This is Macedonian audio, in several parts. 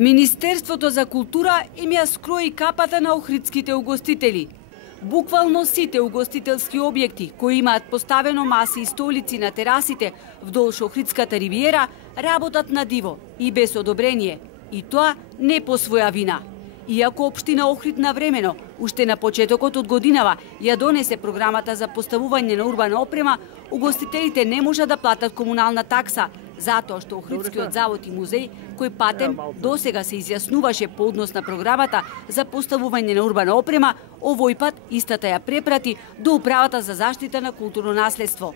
Министерството за култура им ја скрои капата на охридските угостители. Буквално сите угостителски објекти кои имаат поставено маси и столици на терасите вдолж Охридската ривиера работат на диво и без одобрение. И тоа не по своја вина. Иако општина Охрид навремено, уште на почетокот од годинава, ја донесе програмата за поставување на урбана опрема, угостителите не можа да платат комунална такса, затоа што Охридскиот завод и музеј, кој патем досега се изјаснуваше по однос на програмата за поставување на урбана опрема, овој пат истата ја препрати до Управата за заштита на културно наследство.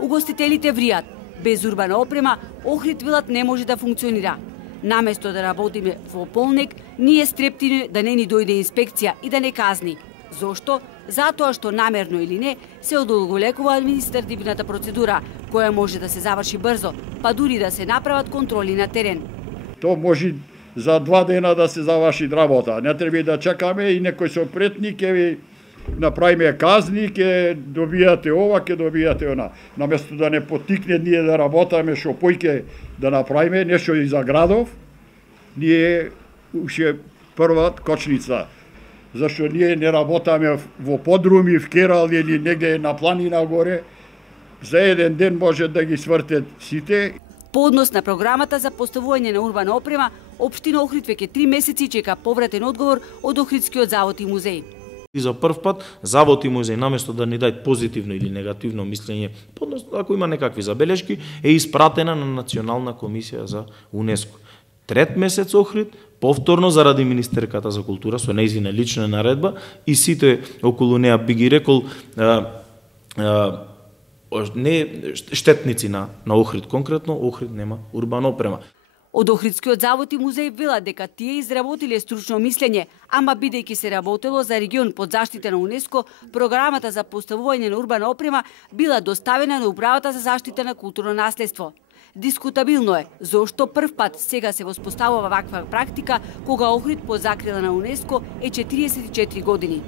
Угостителите вријат, без урбана опрема, Охрид велат не може да функционира. Наместо да работиме во полнек, ние стрептиме да не ни дојде инспекција и да не казни. Зошто? Затоа што намерно или не се одолголекува административната процедура, која може да се заврши брзо, па дури да се направат контроли на терен. То може за 2 дена да се заврши работа. Не треба да чекаме и некој со претник ќе ви направиме казни, ќе добијате ова, ќе добијате она. Наместо да не потикне ние да работаме шо појке да направиме нешто и за градов, ние уште прва кочница. Зашто ние не работаме во подруми, в Керал или негде на планина горе. За еден ден може да ги свртат сите. По однос на програмата за поставување на урбана опрема, општина Охрид веќе 3 месеци чека повратен одговор од Охридскиот завод и музеј. И за прв пат завод и музеј наместо да ни дајат позитивно или негативно мислење, подносно ако има некакви забелешки, е испратена на Национална комисија за УНЕСКО. Трет месец Охрид, повторно заради министерката за култура со нејзина лична наредба и сите околу неа би ги рекол не штетници на Охрид конкретно, Охрид нема урбана опрема. Од Охридскиот завод и музеј велат дека тие изработиле стручно мислење, ама бидејќи се работело за регион под заштита на УНЕСКО, програмата за поставување на урбана опрема била доставена на Управата за заштита на културно наследство. Дискутабилно е зошто прв пат сега се воспоставува ваква практика кога Охрид под закрила на УНЕСКО е 44 години.